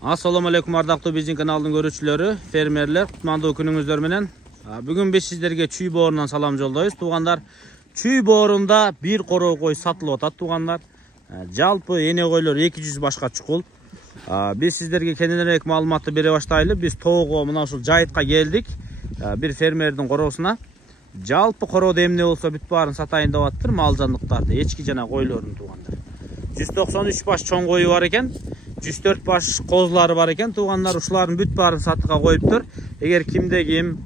Assalamu alaikum ардактуу биздин каналдын көрүүчүлөрү, фермерлер, кутмандуу күнүңүздөр менен. Бүгүн биз сиздерге чүй боорунан салам жолдойбуз. Туугандар, чүй боорунда бир короо кой сатылып атат туугандар. Жалпы эне койлор 200 башка чукул. Биз сиздерге кененирээк маалыматты бере баштайлы. Биз тоого мына ушул жайытка келдик. Бир фермердин короосуна. Жалпы короода эмне болсо бүт баарын сатайын деп аттыр, мал жандыктарды, эчки жана койлорун туугандар. 193 баш чоң кою бар экен. 104 баш козулары бар экен туугандар, ушулардын бүт баарын сатыга коюптур. Эгер кимде ким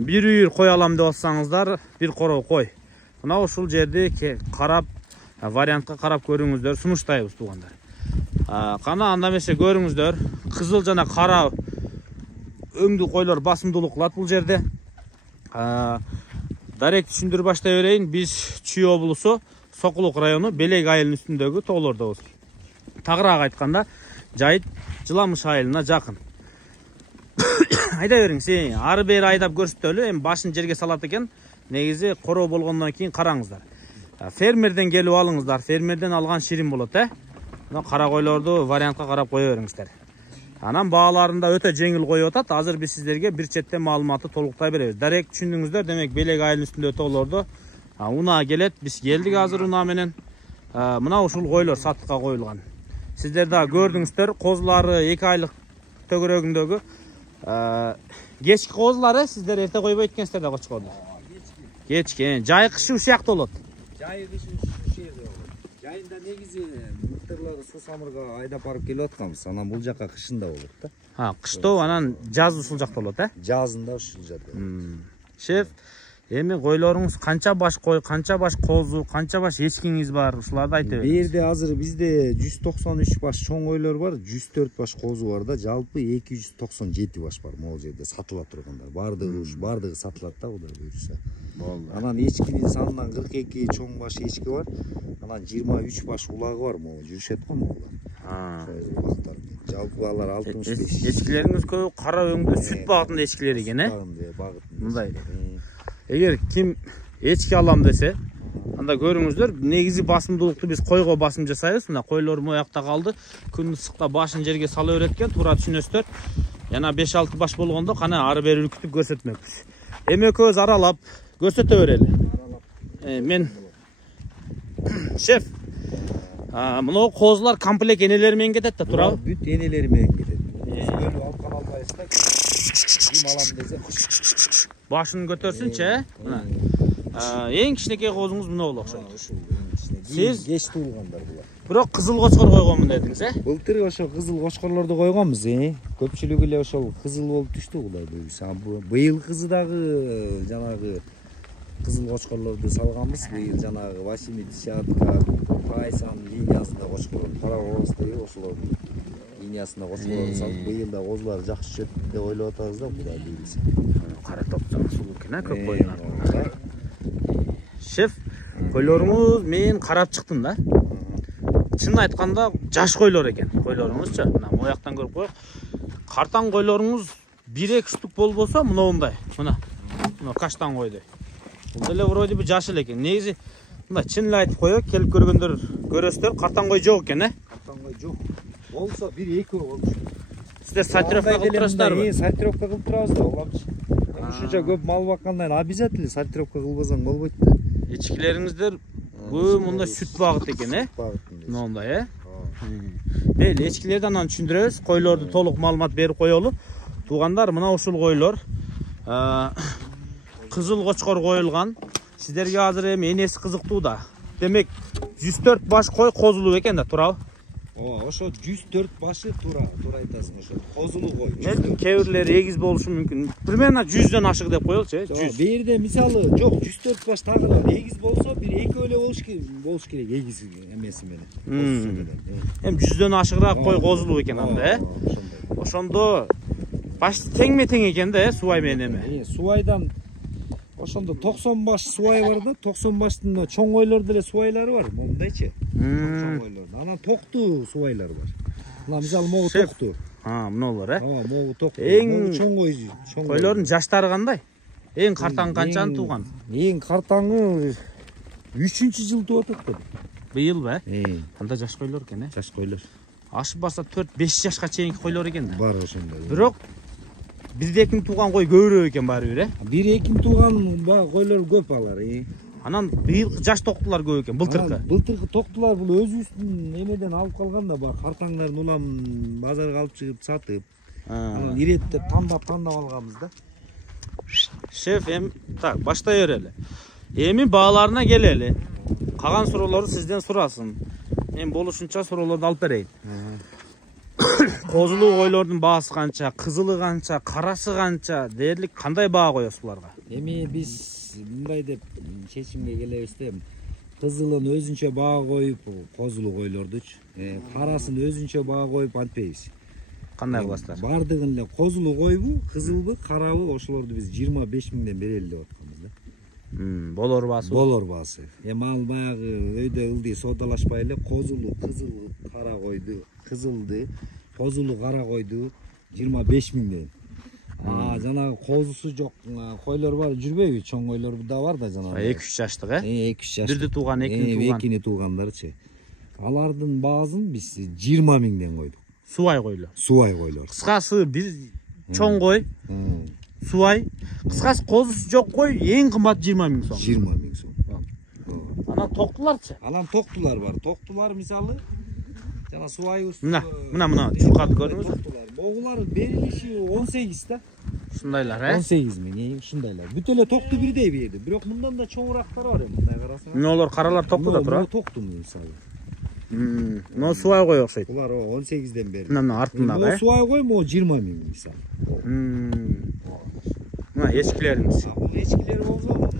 бир үйүр кой алам деп атсаңыздар, бир короо кой. Мына ушул жерди карап, вариантка карап көрүңүздөр, сунуштайбыз туугандар. Кана анда эмесе көрүңүздөр, кызыл жана кара өңдүү койлор басымдуулук кылат бул жерде. Дарек түшүндүрүп баштай берейин, биз Чүй облусу, Сокулук району, Белек айылынын үстүндөгү тоолордобуз. Тагыраак айтканда, Жайыт Жыламыш айылына жакын. Айда бериң, сен ары бери айдап көрсөтөлү, эми башын жерге салат экен. Негизи короо болгондон кийин караңыздар. Фермерден келип алыңыздар, фермерден алган ширин болот, Мына кара койлорду вариантка карап кое бериңиздер. Анан бааларында өтө жеңил коюп атат. Азыр биз сиздерге бир четте маалыматты толуктай беребиз. Дарек түшүндүңүздөр, демек Белек айылынын үстүндө тоолордо унаа келет. Биз келдик азыр унаа менен. Мына ушул койлор сатыкка коюлган. Сиздер да көрдүңүздөр, козулары 2 айлык төгөрөгүндөгү кечки козулар, сиздер эрте койбойт экенсиздер да кочкорду. Кечки, жайкышы ушакта болот. Жайкышы ушул жерде болот. Жайында негизи мыктырларды суу самырга айдап барып келип атканбыз. Анан бул жака кышында болот да. Кыштоо, анан жаз ушул жакта болот, Жазында ушул жерде. Шеф, эми койлоруңуз канча баш кой, канча баш козу, канча баш эчкиңиз бар, ушуларды айтып бериңиз. Бу жерде азыр бизде 193 баш чоң койлор бар, 104 баш козу бар да, жалпы 297 баш бар могу жерде сатыла тургандар. Бардыгы сатылат да, Кудай буйруса. Болду. Анан эчкинин санынан 42 чоң баш эчки бар. Анан 23 баш улагы бар, могу жүрүшөт го могулар. Жалпы алар 65. Эчкилериңиз көбү кара өңдүү сүт багытында эчкилер экен, Мындай. Эгер ким эчки алам десе, анда көрүңүздөр, негизи басымдуулукту биз койго басым жасайбыз. Мына койлор моякта калды. Күн ысыкта башын жерге сала берет экен, туура түшүнөсүздөр. Жана 5-6 баш болгондо кана ары бери үркүтүп көрсөтмөкпүз. Эми экөөбүз аралап көрсөтө берели. Мен шеф, мына козулар комплект энелери менен кетет да, туурабы? Бүт энелери менен кетет. Биз бөлүп алып кала албайбыз да. Ким алам десе, башын көтөрсүнчү, мына. Эң кичинекей козуңуз мына болот окшойт. Сиз кеч туулгандар булар. Бирок кызыл кочкор койгонмун дедиңиз, Былтыр ошо кызыл кочкорлорду койгонбуз, Көпчүлүгү эле ошол кызыл болуп түштү, Кудай буйруса. Быйылкызы дагы жанагы кызыл кочкорлорду салганбыз. Быйыл жанагы 80-ка, Тайсан линиясында кочкор, Тарабовская ошолордун линиясында кочкорлорду салып, быйыл да козулар жакшы түшөт деп ойлоп атабыз да, Кудай буйруса. Кара топтон сулуу экен, көп койдун. Шеф, койлоруңуз мен карап чыктым да. Чын айтканда жаш койлор экен койлоруңузчу. Мына мояктан көрүп коек. Картан койлоруңуз 1-2 штук болбосо мындай. Мына каштан койдой. Бул деле вроде бы жаш эле экен. Негизи мындай чын эле айтып коек, келип көргөндөр көрөсүздөр, картан кой жок экен, Картан кой жок. Болсо 1-2 болчу. Сиздер сортировка кылып турасыздарбы? Сортировка кылып турабыз да, уламчы. Ушунча көп мал баккандан обязательно сортировка кылбасаң болбойт да. Эчкилериңиздер көп мындай сүт багыт экен, Мындай, Мейли, эчкилерди анан түшүндүрөбүз. Койлорду толук маалымат берип коелу. Туугандар, мына ушул койлор кызыл кочкор коюлган. Сиздерге азыр эми энеси кызыктуу да. Демек 104 баш кой козулуу экен да, туурабы? Ошо 104 башы туура айтасың, ошо козулуу кой. Кээ бирлери эгиз болушу мүмкүн. Примерно 100дөн ашык деп коелучу, 100. Бу жерде мисалы жок, 104 баш тагы эгиз болсо, бир экөө эле болуш керек эгиз эмеси менен. Эми 100дөн ашыгыраак кой козулуу экен анда, Ошондо башты теңме-тең экен да, субай менен эме. Субайдан ошондо 90 баш субай бар да, 90 баштын чоң койлордо эле субайлары бар, мондайчы. Чоң койлордо. Анан токтуу субайлар бар. Мына мисалы могу токтуу. Мына олор, могу токтуу. Эң чоң кой. Койлордун жаштары кандай? Эң картаң канчаны тууган? Эң картаңы 3-жыл тууп атат да. Быйылбы? Кандай жаш койлор экен, Жаш койлор. ашпаса 4-5 жашка чейинки койлор экен да. Бар ошондой. Бирок биздекин тууган кой көбүрөөк экен баары бир, Бир экин тууган койлор көп алар. Анан быйылкы жаш токтулар көп экен, былтыркы. Былтыркы токтулар бул өзүбүздүн эмеден алып калган да бар. Картаңдарын улам базарга алып чыгып сатып. Анан иреттеп тандап алганбыз да. Шеф, так, баштай берели. Эми бааларына келели. Калган суроолорду сизден сурасын. Мен болушунча суроолорду алып берейин. Козулуу койлордун баасы канча, кызылы канча, карасы канча, дээрлик кандай баа коесуз буларга? Эми биз мындай деп чечимге келебиз да. Кызылын өзүнчө баа коюп, козулуу койлордучу, карасын өзүнчө баа коюп антпейбиз. Кандай кыласыздар? Бардыгын эле козулуу койбу, кызылбы, карабы ошолорду биз 25 миңден берели деп атканбыз да. Болор баасы. Болор баасы. Ал баягы өйдө ылдый содалашпай эле козулуу, кызыл, кара койду, кызылды, козулуу, кара койду 25 миңден. Жанагы козусу жок койлор бар жүрбөйбү? Чоң койлор да бар да жанагы. 2-3 жаштык, 2-3 жаштык. Бирди тууган, экини тууган. Экини туугандарчы. Алардын баасын биз 20 миңден койдук. Субай койлор. Субай койлор. Кыскасы биз чоң кой, субай. Кыскасы козусу жок кой эң кымбат 20 миң сом. 20 миң сом. Анан токтуларчы? Анан токтулар бар. Токтулар мисалы жана субай усту. Мына чуркады көрдүңүзбү? Могулар берилиши 18 да. Ушундайлар, 18 миң, ушундайлар. Бүт эле токту бирдей берди. Бирок мындан да чоңурактар бар, мындай карасаң. Мыналар каралар токту да тура. Токту мисалы. Мына субай кой окшойт. Булар 18ден бери. Мына артындагы, Могу субай кой, могу 20 миң мисалы. Мына эчкилерибиз. Бул эчкилер болсо,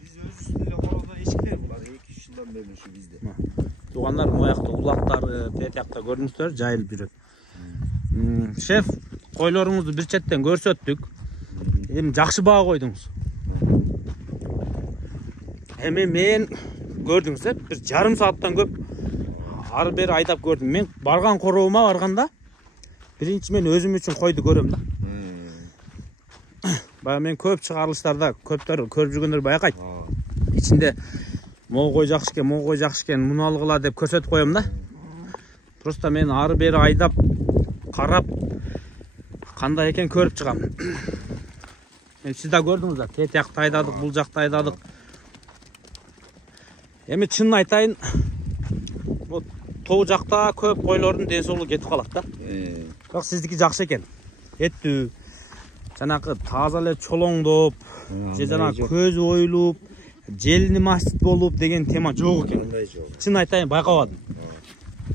биз өзүбүздүн эле кородон эчкилер булар 2-3 жылдан бери ушу бизде. Туугандар, буякта улактары, тетиякта көрдүңүздөр, жайылып жүрөт. Шеф, койлоруңузду бир четтен көрсөттүк. Эми жакшы баа койдуңуз. Эми мен көрдүңүз, бир жарым сааттан көп ары бери айдап көрдүм. Мен барган коробума барганда биринчи мен өзүм үчүн койду көрөм да. Бая мен көп чыгарылыштарда көптөр көрүп жүргөндөр байкайт. Ичинде могу кой жакшы экен, муну алгыла деп көрсөтүп коем да. Просто мен ары бери айдап карап кандай экен көрүп чыгам. Сиз да көрдүңүз да, тетиякты айдадык, бул жакты айдадык. Эми чынын айтайын, бул тоо жакта көп койлордун ден соолугу кетип калат да. Бирок сиздики жакшы экен. Эттүү, жанагы таза эле чолоңдоп, же жанагы көзү оюлуп, желини мастит болуп деген тема жок экен. Чын айтайын, байкабадым.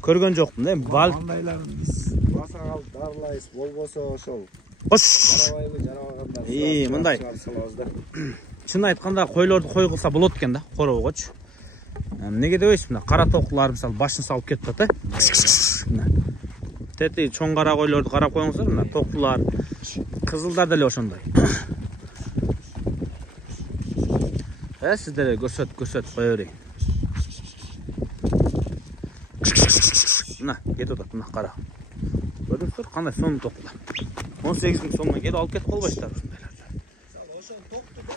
Көргөн жокмун да. Кандайларын биз баса калып дарылайбыз, болбосо ошол. Карабайбы, жарабагандар. Мындай. Чын айтканда койлорду кой кылса болот экен да, коробогочу. Неге дебейсиз, мына кара токтулар мисалы башын салып кетип атат, Тети чоң кара койлорду карап коюңуздар, мына токтулар, кызылдар деле ошондой. Сиздерге көрсөтүп кое берейин. Мына кетип атат, мына кара. Көрдүңүздөр, кандай сонун токтулар. 18 миң сомдон келип алып кетип калбайсыздар ушундайларды. Ошол токту да.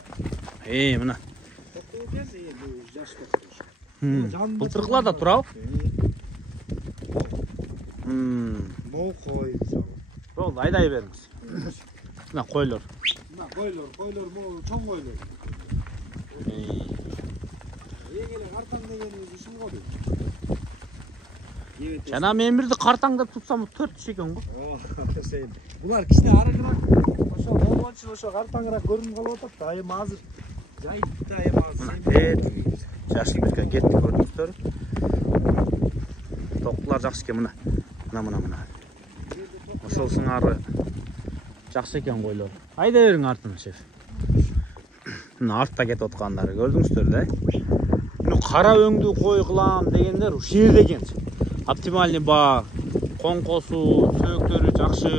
Мына. Токту берсе, бул жаш токту. Былтыркылар да турабы? Могу кой. Болду, айдай бериңиз. Мына койлор. Мына койлор могу чоң койлор. Эң эле картаң дегенибиз ушул го. Жана мен бирди картаң деп тутсам 4 киши экен го. Булар кичине арыгыраак, ошо 10 жыл ошо картаңыраак көрүнүп калып атат да. Эми азыр жайытта эми жашыл бирке кетти, көрдүңүздөр. Токтулар жакшы экен, мына. Ошол сыңары жакшы экен койлор. Айда бериң артына, шеф. Мына артта кетип аткандары көрдүңүздөр да. Муну кара өңдүү кой кылам дегендер ушул жерде экен. Оптимальный баа, коңкосу, сөөктөрү жакшы.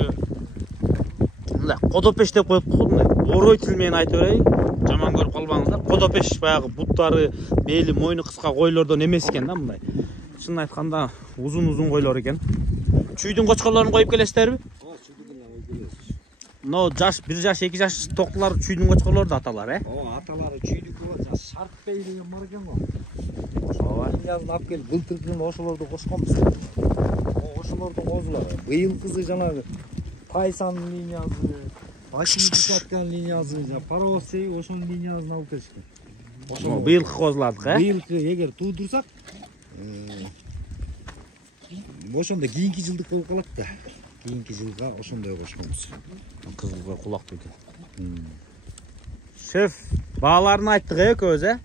Мындай кодопеш деп коюп мындай. Орой тил менен айтып берейин. Жаман көрүп калбаңыздар. Кодопеш баягы буттары, бели, мойну кыска койлордон эмес экен да мындай. Чын айтканда узун койлор экен. Чүйдүн кочкорлорун коюп келесиздерби? Но жаш, 1 жаш, 2 жаш токтулар чүйдүн кочкорлору да аталар, Аталары чүйдүкү бар, шарт бей деген бар экен го. Ооба. Жазын алып келип былтыркын ошолорду кошконбуз. ошолордун козулары. Быйыл кызы жанагы Тайсанын линиясы, Василий Десятканын линиясы, паровоз чейи ошонун линиясын алып келишкен. Быйылкы козулардык, Быйылкы эгер туудурсак, ошондо кийинки жылдык болуп калат да. Кийинки жылга ошондой кошконбуз. Кызылга кулак бекен. Шеф, бааларын айттык экөөбүз,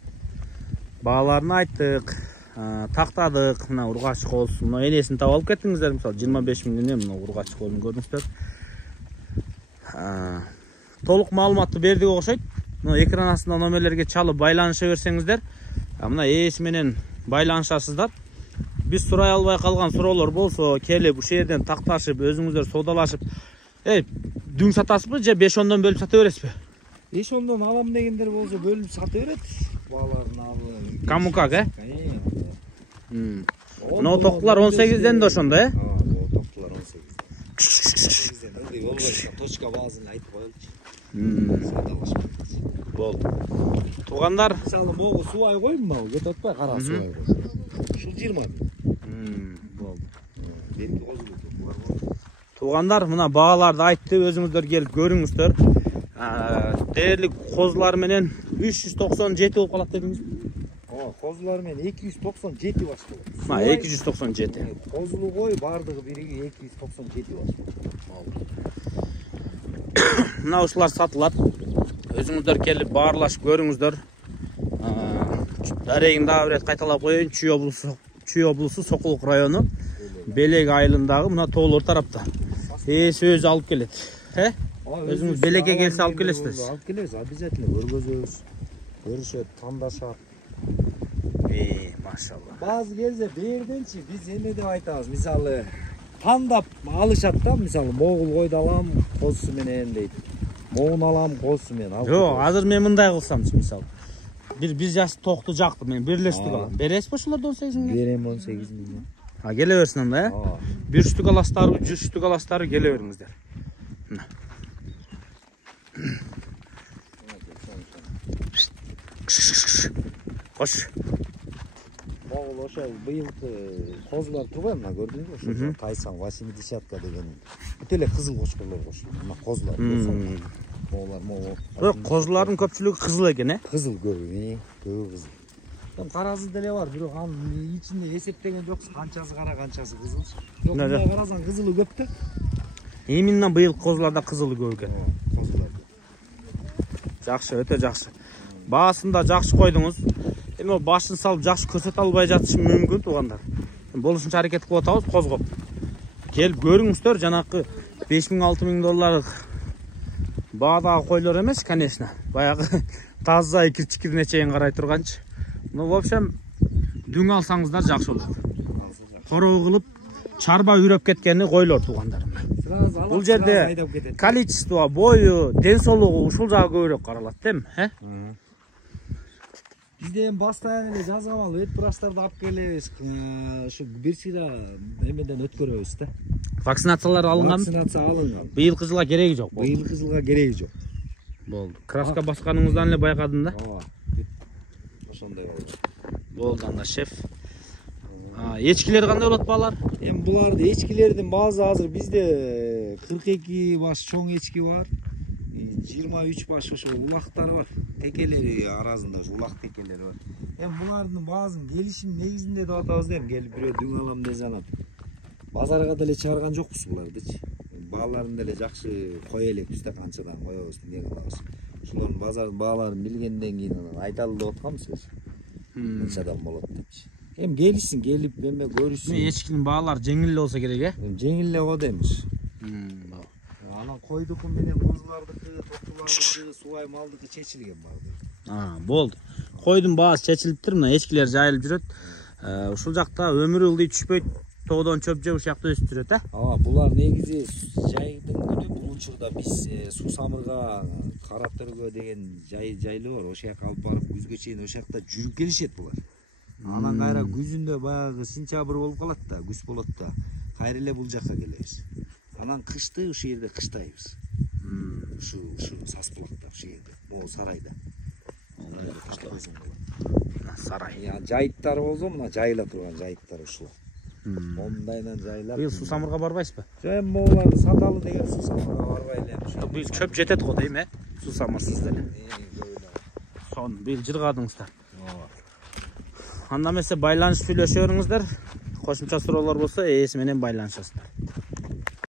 Бааларын айттык, тактадык. Мына ургач коз, мына энесин таап алып кеттиңиздер, мисалы 25 000 эне мына ургач козун көрдүңүздөр. Толук маалыматты бердик окшойт. Мына экран астында номерлерге чалып байланыша берсеңиздер, мына ээси менен байланышасыздар. Биз сурай албай калган суроолор болсо, келип ушул жерден такташып, өзүңүздөр соодалашып, дүң сатасызбы же 5-10дон бөлүп сата бересизби? 5-10дон алам дегендер болсо бөлүп сата берет. Бааларын алып. Кому как, Мына токтулар 18ден да ошондо, Токтулар 18ден. Ылдый болбойт. Точка баазын айтып коелучу. Болду. Туугандар, мисалы могу субай койбу, могу кетип атпай, кара субай кой. Ушул 20 000. Болду. Берки козулуу. Туугандар, мына бааларды айтты, өзүңүздөр келип көрүңүздөр. Дээрлик козулар менен 397 болуп калат дедиңизби? Козулар менен 297 башталат. 297. Козулуу кой бардыгы бириги 297 башталат. Мына ушулар сатылат. Өзүңүздөр келип баарлашып көрүңүздөр. Дарегин дагы бир рет кайталап коеюн. Чүй облусу Сокулук району Белек айылындагы мына тоолор тарапта. Ээси өзү алып келет. Өзүңүз Белекке келсе алып келесиз. Алып келебиз, обязательно көргөзөбүз. Көрүшөт, тандашат. Машалла. Баазы келсе берденчи биз эме деп айтабыз. Мисалы тандап алышат да, мисалы могул койду алам козусу менен дейт. Могун алам козусу менен. Жок, азыр мен мындай кылсамчы, мисалы. Bir жаш токту жакты, мен бирлештик алам. Бересизби ошолорду 18 000? Берем 18 000. Келе берсин анда, Bir штук аластары, 100 штук аластары келе бериңиздер. Кош. Могул ошол быйылкы козулар турбайбы, мына көрдүңүзбү? Ошо Тайсан, Василий Десятка деген. Бүт эле кызыл кочкорлор кошулду. Мына козулар. Моголар, Бирок козулардын көпчүлүгү кызыл экен, Кызыл көбү, көбү кызыл. Карасы деле бар, бирок анын ичинде эсептеген жоксуз, канчасы кара, канчасы кызыл. Жок, мындай карасаң кызылы көп да. Именно быйыл козуларда кызылы көп экен. Козулар. Жакшы, өтө жакшы. Баасын да жакшы койдуңуз. Эми башын салып жакшы көрсөтө албай жатышы мүмкүн, туугандар. Болушунча аракет кылып атабыз, козгоп. Келип көрүңүздөр, жанакы 5 000-6 000 долларлык баадагы койлор эмес, конечно. Баягы таза кирчикирине чейин карай турганчы. В общем, дүң алсаңыздар жакшы болот. Короо кылып, чарба үйрөп кеткени койлор, туугандар. Бул жерде количество, бою, ден соолугу ушул жагы көбүрөөк каралат, эми, Бизде эми постоянно эле жазгамал эт врачтарды алып келебиз. Ушу бир сыйра эмеден өткөрөбүз да. Вакцинациялар алынган? Вакцинация алынган. Быйылкы жылга кереги жок. Быйылкы жылга кереги жок. Болду. Краска басканыңыздан эле байкадым да. Ошондой болду. Болду анда, шеф. Эчкилер кандай болот баалар? Эми буларды эчкилердин баазы азыр бизде 42 баш чоң эчки бар. 23 баш ошо улактары бар. Текелери арасында улак текелери бар. Эми булардын баазын келишим негизинде деп атабыз да, келип бирөө дүң алам десе анан базарга деле чыгарган жокпуз булардычы. Бааларын деле жакшы кое элекпиз да, канчадан коебуз деген кылабыз. Ошолордун базардын бааларын билгенден кийин анан айталы деп атканбыз өзү. Канчадан болот депчи. Эми келишсин, келип эме көрүшсүн. Мен эчкинин баалары жеңил эле болсо керек, Жеңил эле го деймиз. Анан койдуку менен козулардыкы, токтулардыкы, субай малдыкы чечилген барды. Болду. Койдун баасы чечилиптир, мына эчкилер жайылып жүрөт. Ушул жакта өмүрү ылдый түшпөйт, тоодон чөп жеп ушул жакта өсүп жүрөт, Булар негизи жайдын күнү бул учурда биз суу самырга, кара төргө деген жайлы бар. Ошол жака алып барып күзгө чейин ошол жакта жүрүп келишет булар. Анан кайра күзүндө баягы сентябрь болуп калат да, күз болот да. Кайра эле бул жака келебиз. Анан кышты ушул жерде кыштайбыз. Ушу Сасбулакта, ушул жерде, могу сарайда. Сарай. Жайыттар болсо, мына жайыла турган жайыттар ушул. Ондайдан жайлап. Быйыл Сусамырга барбайсызбы? Жай мооларды саталы деген Сусамырга барбайлы эми. Быйыл чөп жетет го дейм, Сусамырсыз деле. Сон быйыл жыргадыңыздар. Анда эмесе байланыш сүйлөшөөрүңүздөр. Кошумча суроолор болсо ээси менен байланышасыздар.